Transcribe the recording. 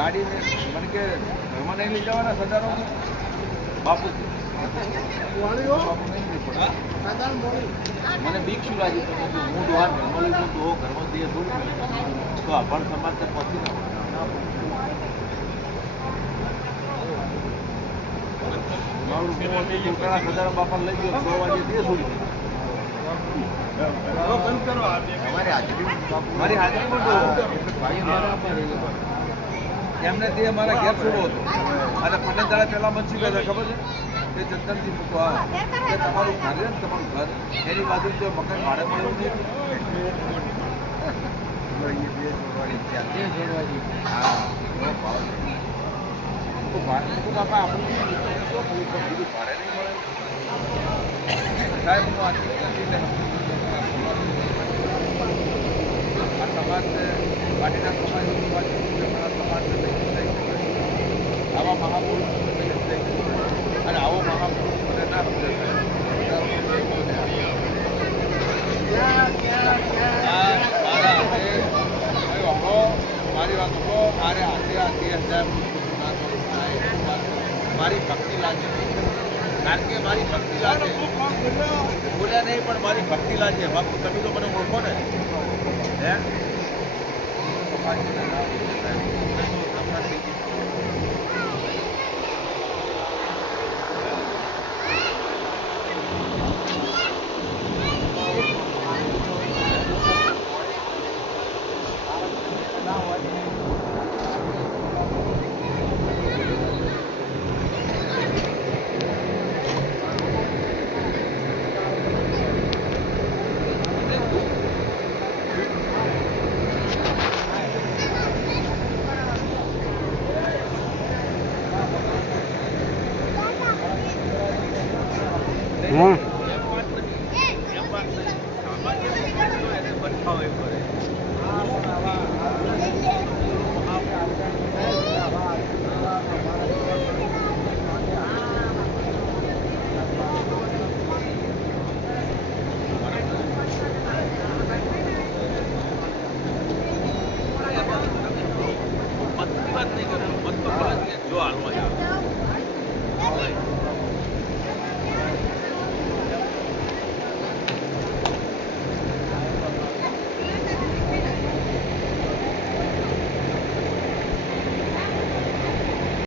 ગાડીને મને કે ઘરમાં નહીં લઈ જવાના સજારો બાપુ મને બીક શું લાગી હું દુહાર ઘરમાં લઈ જાઉં તો ઘરમાં દે થોડું તો અભણ સમાજ તો પહોંચી ના મારું છોકરા સજારો બાપા લઈ ગયો 6 વાગે દે છોડી મારી હાજરીમાં એમને તે અમારા ઘેર છોડો હતો અને 15 દાડા પહેલાં મચ્છી ગયા ખબર છે તે ચંદનથી મૂકવા કે તમારું ઘર છે ને તમારું ઘર એની બાજુ જો મકાન ભાડે મળ્યું નહીં બાપા આપણે શું બીજું ભાડે નહીં મળે સાહેબ હું આ સમાજને પાટીદાર સમાજને આવા મહાપુરુષ અને આવો મહાપુરુષ મને ના મારી વાત મારે આજે 10,000 મારી ભક્તિ લાગે કારણ કે મારી ભક્તિ લાગે બોલ્યા નહીં પણ મારી ભક્તિ લાગે બાપુ તમે તો મને ઓળખો ને હે હા એમ વાત નહીં સામાન્ય એને બનતા હોય